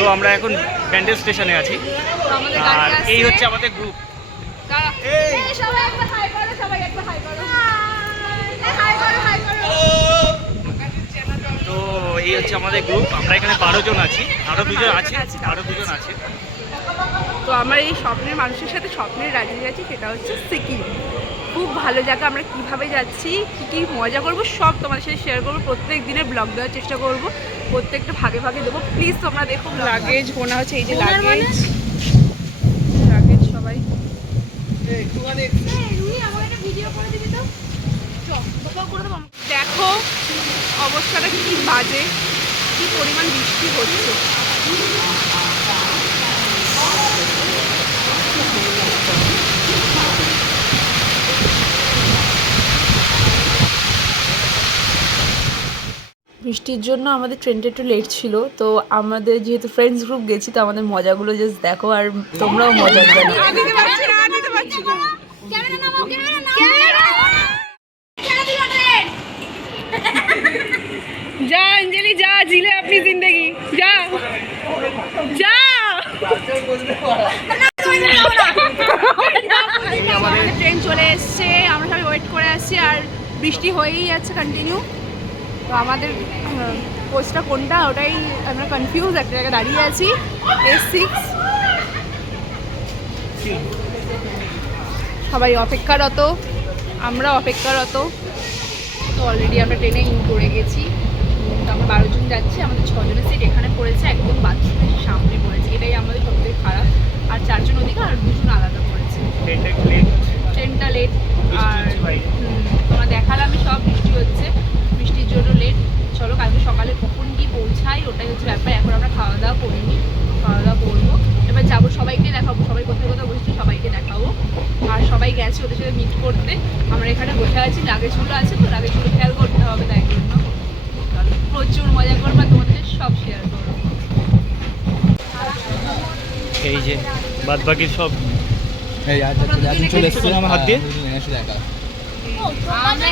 তো আমরা এখন ব্যান্ডেল স্টেশনে আছি, আর এই হচ্ছে আমাদের গ্রুপ। তো এই হচ্ছে আমাদের গ্রুপ, আমরা এখানে 12 জন আছি, আরও দুজন আছে। তো আমার এই স্বপ্নের মানুষের সাথে স্বপ্নের রাজ্যে যাচ্ছি, সেটা হচ্ছে সিকিম। খুব ভালো জায়গা। আমরা কিভাবে যাচ্ছি, কী মজা করবো সব তোমাদের সাথে শেয়ার করবো। প্রত্যেক দিনের ব্লগ দেওয়ার চেষ্টা করবো, প্রত্যেকটা ভাগে ভাগে দেবো। প্লিজ তোমরা দেখো। লাগেজ গোনা হচ্ছে, এই যে লাগেজ সবাই। দেখো অবস্থাটা কি বাজে, কি পরিমাণ বৃষ্টি হচ্ছে। বৃষ্টির জন্য আমাদের ট্রেনটা একটু লেট ছিল। তো আমাদের যেহেতু ফ্রেন্ডস গ্রুপ গেছি, তো আমাদের মজাগুলো জাস্ট দেখো, আর তোমরাও মজা জানো। যা অঞ্জলি যা, জিলে আপনি জিন্দগি যা যা। আমাদের ট্রেন চলে এসছে, আমরা সবাই ওয়েট করে আসছি, আর বৃষ্টি হয়েই যাচ্ছে কন্টিনিউ। তো আমাদের কোচটা কোনটা ওটাই আমরা কনফিউজ, একটা জায়গায় দাঁড়িয়ে আছি। S6 সবাই অপেক্ষারত, আমরা অপেক্ষারত। তো অলরেডি আমরা ট্রেনে ইন করে গেছি। আমরা 12 জন যাচ্ছি, আমাদের 6 জনের সিট এখানে পড়েছে, একদম বাথরুমের সামনে পড়েছে। এটাই আমাদের সবথেকে খারাপ। আর 4 জন ওদিকে, আর 2 জন আলাদা পড়েছে। ট্রেনটা লেট। আর তোমার দেখালামই সব, বৃষ্টি হচ্ছে, বৃষ্টির জন্য লেট। চলো কালকে সকালে কখন গিয়ে পৌঁছাই, ওটাই হচ্ছে ব্যাপার। এখন আমরা খাওয়া দাওয়া করিনি, খাওয়া দাওয়া করবো। এবার যাবো, সবাইকে দেখাবো, সবাই কোথায় কোথায় বসেছি সবাইকে দেখাবো। আর সবাই গেছে ওদের সাথে মিট করতে। আমরা এখানে বসে আছি, লাগেজগুলো আছে, তো লাগেজগুলো খেয়াল করতে হবে, তাই জন্য প্রচুর মজা করবো, তোমাদের সব শেয়ার করবো। এই যে বাদ বাকি সব চলে এসছে আমার হাত দিয়ে।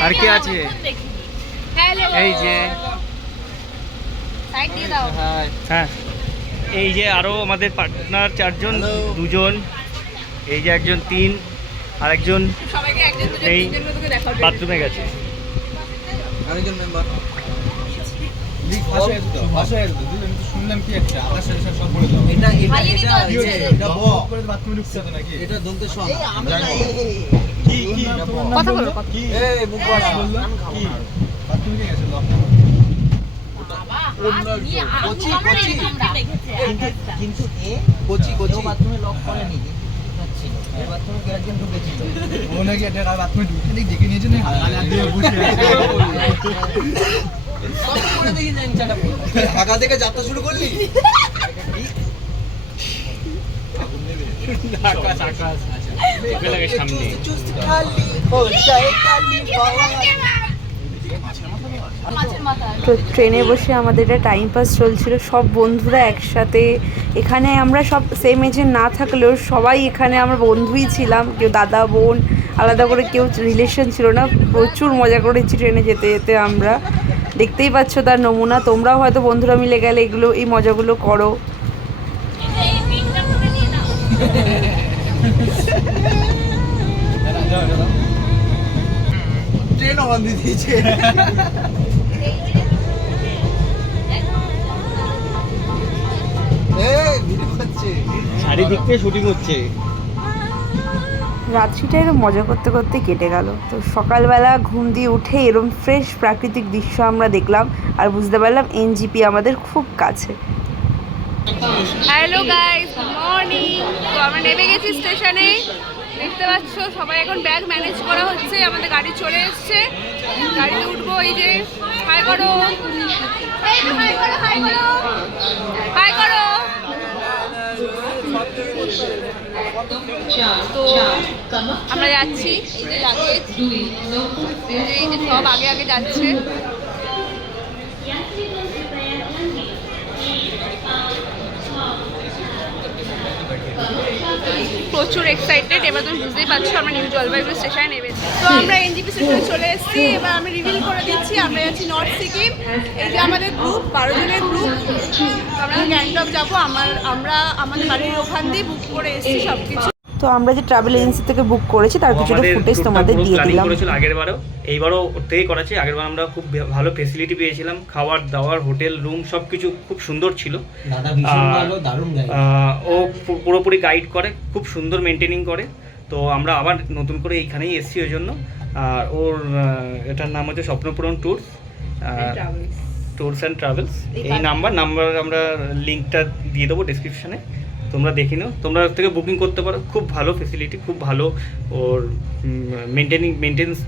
আর কে আছে? এই যে হ্যাঁ, এই যে আরো আমাদের পার্টনার 4 জন, 2 জন, এই যে একজন 3, আর একজন এই বাথরুমে গেছে। আরেকজন মেম্বার শুনলাম কি একটা আকাশ সব বলে দাও। এটা করে বাথরুমে ঢুকছে তো নাকি? এটা দলতে শোন কি কথা বলো, কি এই মুখ বড় বললো কি বাথরুমে গেছে লোক কিন্তু এ কোচি বাথরুমে লক করেনি, এই বাথরুমে কে একজন ঢুকেছিল, ও নাকি এটা বাথরুমে ঢুকে দেখে নিয়েছে না, হাত দিয়ে বসে আছে। কত করে দেখি জানি চাটা ঢাকা থেকে যাত্রা শুরু করলি। আকাশ আকাশ লাগে সামনে। তো ট্রেনে বসে আমাদের একটা টাইম পাস চলছিল, সব বন্ধুরা একসাথে। এখানে আমরা সব সেম এজে না থাকলেও সবাই এখানে আমরা বন্ধুই ছিলাম, কেউ দাদা বোন আলাদা করে কেউ রিলেশন ছিল না। প্রচুর মজা করেছি ট্রেনে যেতে যেতে। আমরা দেখতেই পাচ্ছ তার নমুনা। তোমরাও হয়তো বন্ধুরা মিলে গেলে এই মজাগুলো করো। ট্রেন অন দিয়ে দিয়েছে। চারিদিক থেকে শুটিং হচ্ছে। রাত্রিটা এরকম মজা করতে করতে কেটে গেল। তো সকালবেলা ঘুম দিয়ে উঠে এরকম ফ্রেশ প্রাকৃতিক দৃশ্য আমরা দেখলাম, আর বুঝতে পারলাম NGP আমাদের খুব কাছে। Hello guys, good morning. তো আমরা নেমে গেছি স্টেশনে, দেখতে পাচ্ছ সবাই এখন ব্যাগ ম্যানেজ করা হচ্ছে। আমাদের গাড়ি চলে এসছে, গাড়িতে উঠবো। এই যে হাই করো, হাই করো, হাই করো, হাই করো। তো আমরা যাচ্ছি, এই যে লাগেজ, এই যে সব আগে আগে যাচ্ছে। প্রচুর এক্সাইটেড। এবার তুমি বুঝতেই পারছো আমরা নিউ জলপাইগুড়ি স্টেশনে নেমেছি। তো আমরা এনজিপি স্টেশনে চলে এসেছি। এবার আমি রিভিল করে দিচ্ছি, আমরা যাচ্ছি নর্থ সিকিম। এই যে আমাদের গ্রুপ, 12 জনের গ্রুপ। আমরা গ্যাংটক যাবো। আমরা আমাদের বাড়ির ওখান দিয়ে বুক করে এসেছি সব কিছু। তো আমরা যে ট্রাভেল এজেন্সি থেকে বুক করেছি তার কিছুটা ফুটেজ তোমাদের দিয়ে দিলাম। করেছিল আগেরবারও, এইবারও ওর থেকেই করেছি। আগেরবার আমরা খুব ভালো ফেসিলিটি পেয়েছিলাম, খাবার দাবার, হোটেল রুম সব কিছু খুব সুন্দর ছিল। দাদা ভীষণ ভালো, দারুণ গাইড। ও পুরোপুরি গাইড করে, খুব সুন্দর মেনটেনিং করে। তো আমরা আবার নতুন করে এইখানেই এসেছি ওই জন্য। আর ওর এটার নাম হচ্ছে স্বপ্নপূরণ ট্যুরস অ্যান্ড ট্রাভেলস। এই নাম্বার আমরা লিঙ্কটা দিয়ে দেবো ডেসক্রিপশানে, তোমরা দেখে নিও, তোমরা ওর থেকে বুকিং করতে পারো। খুব ভালো ফেসিলিটি, খুব ভালো ওর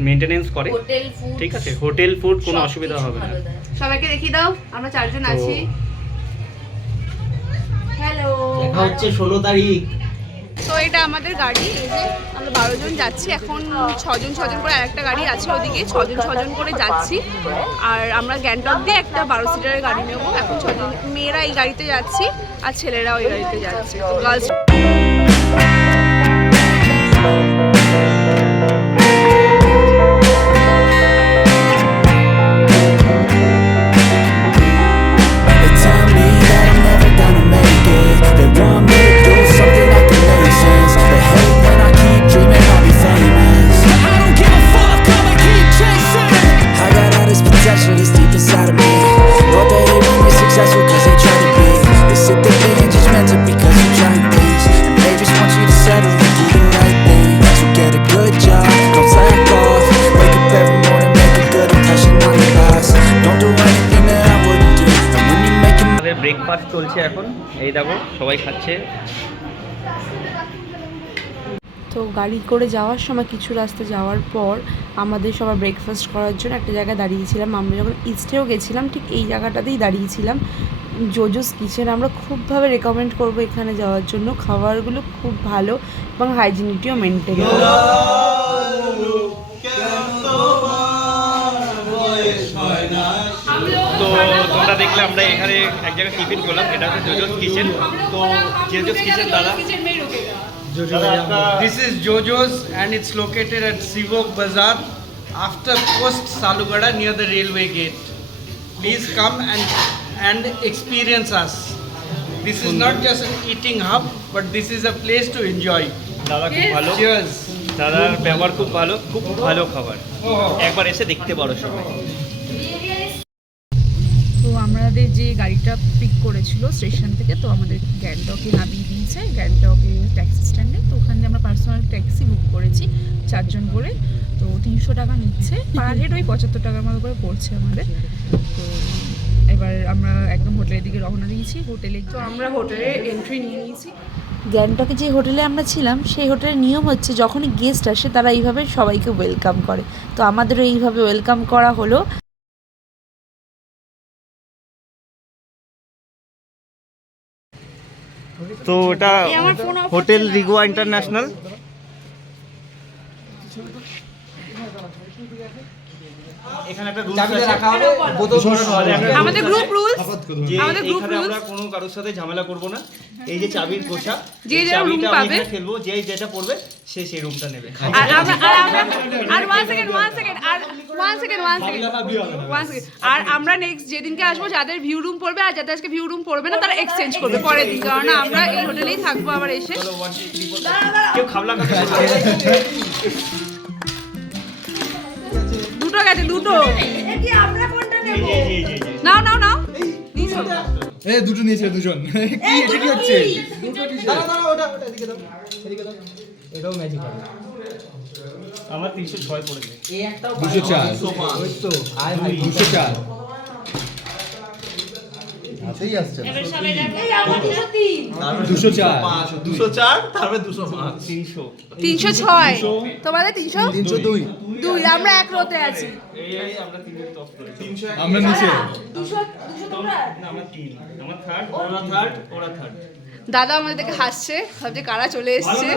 মেনটেনেন্স করে, ঠিক আছে। হোটেল ফুড কোনো অসুবিধা হবে না। সবাইকে দেখিয়ে দাও, আমরা 4 জন আছি। হ্যালো, দেখা হচ্ছে 16 তারিখ। তো এটা আমাদের গাড়ি। এই যে আমরা 12 জন যাচ্ছি এখন। 6 জন করে আরেকটা গাড়ি আছে ওদিকে। 6 জন করে যাচ্ছি। আর আমরা গ্যাংটক দিয়ে একটা 12 সিটারের গাড়ি নেবো। এখন 6 জন মেয়েরা এই গাড়িতে যাচ্ছি আর ছেলেরা ওই গাড়িতে যাচ্ছে। তো গার্লস ব্রেকফাস্ট চলছে এখন, এই দেখো সবাই খাচ্ছে। তো গাড়ি করে যাওয়ার সময় কিছু রাস্তা যাওয়ার পর আমাদের সবার ব্রেকফাস্ট করার জন্য একটা জায়গায় দাঁড়িয়েছিলাম। আমরা যখন ইস্টেও গেছিলাম ঠিক এই জায়গাটাতেই দাঁড়িয়েছিলাম, জোজোস কিচেন। আমরা খুবভাবে রেকমেন্ড করবো এখানে যাওয়ার জন্য। খাবারগুলো খুব ভালো এবং হাইজিনিটিও মেনটেন করে। তো তোমরা দেখলে আমরা এখানে এক জায়গায় টিফিন করলাম, এটা হচ্ছে জোজোস কিচেন। তো জোজোস কিচেন দাদা, This is Jojo's and it's located at Sivok Bazaar after Post Salugada near the railway gate. Please come and experience us. This is not just an eating hub, but this is a place to enjoy. দাদা খুব ভালো। Cheers. দাদার ব্যবহার খুব ভালো, খুব ভালো খাবার। একবার এসে দেখতে পারো সবাই। তো আমাদের যে গাড়িটা পিক করেছিল স্টেশন থেকে, তো আমাদের গ্যাংটকে নামিয়ে দিয়েছে, গ্যাংটকে ট্যাক্সি স্ট্যান্ডে। তো ওখান দিয়ে আমরা পার্সোনাল ট্যাক্সি বুক করেছি 4 জন করে। তো 300 টাকা নিচ্ছে পার হেড, ওই 75 টাকার মতো করে পড়ছে আমাদের। তো এবার আমরা একদম হোটেলের দিকে রওনা দিয়েছি। হোটেলে তো আমরা হোটেলে এন্ট্রি নিয়ে নিয়েছি। গ্যাংটকে যে হোটেলে আমরা ছিলাম সেই হোটেলের নিয়ম হচ্ছে যখনই গেস্ট আসে তারা এইভাবে সবাইকে ওয়েলকাম করে। তো আমাদেরও এইভাবে ওয়েলকাম করা হলো। তো এটা হোটেল রিগোয়া ইন্টারন্যাশনাল। এখানে একটা রুলস আছে, রাখা হবে বোতল আমাদের গ্রুপ রুলস, যে আমাদের গ্রুপ এখানে রুলস, আমরা কোনো কারোর সাথে ঝামেলা করব না। এই যে চাবির গোছা, যে এই যা রুম চাবিটা আমি পাবে এখানে ফেলবো, যে যেটা পড়বে সে সেই রুমটা নেবে। আর one second আর আমরা নেক্সট যেদিনকে আসবো যাদের ভিউ রুম পড়বে আর যাদের আজকে ভিউ রুম পড়বে না তারা এক্সচেঞ্জ করবে পরের দিন, কারণ আমরা এই হোটেলেই থাকবো আবার এসে। কেউ খাবলা কাছে দুটো গেছে, দুটো নাও নাও নাও নিছো। এ দুটো নিয়েছে দুজন। কি এটা কি হচ্ছে? দাঁড়া ওটা এদিকে দাও, এদিকে দাও। এটাও ম্যাজিক হবে। আমার 306 পড়েছে। এই একটাও 204 ওই তো আয় ভাই 204 আছেই আসছে। এবার সবাই দেখো এই আমার 203 204 তারপরে 205 300 306 তোমাদের 302 2 আমরা এক রোতে আছি। এই আমরা 300 টপ করেছি। 300 আমরা নিচে 200 তোমরা না আমরা 3, আমার থার্ড, ওরা থার্ড। দাদা আমাদের দেখে হাসছে, ভাবছে কারা চলে এসছে।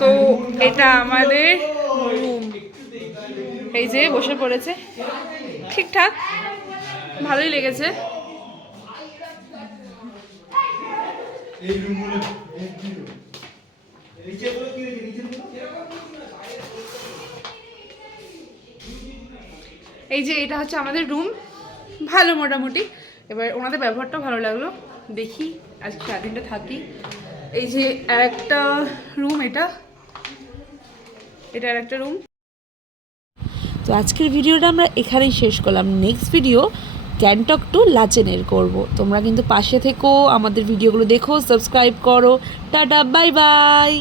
তো এটা আমাদের রুম, এই যে বসে পড়েছে, ঠিকঠাক ভালোই লেগেছে। এই যে এটা হচ্ছে আমাদের রুম, ভালো মোটামুটি। এবার ওনাদের ব্যবহারটাও ভালো লাগলো, দেখি আজকে সারাদিনটা থাকি। এই যে আর একটা রুম, এটা আর একটা রুম। তো আজকের ভিডিওটা আমরা এখানেই শেষ করলাম। নেক্সট ভিডিও গ্যাংটক টু লাচেনের করব। তোমরা কিন্তু পাশে থেকো, আমাদের ভিডিওগুলো দেখো, সাবস্ক্রাইব করো। Tata, bye bye.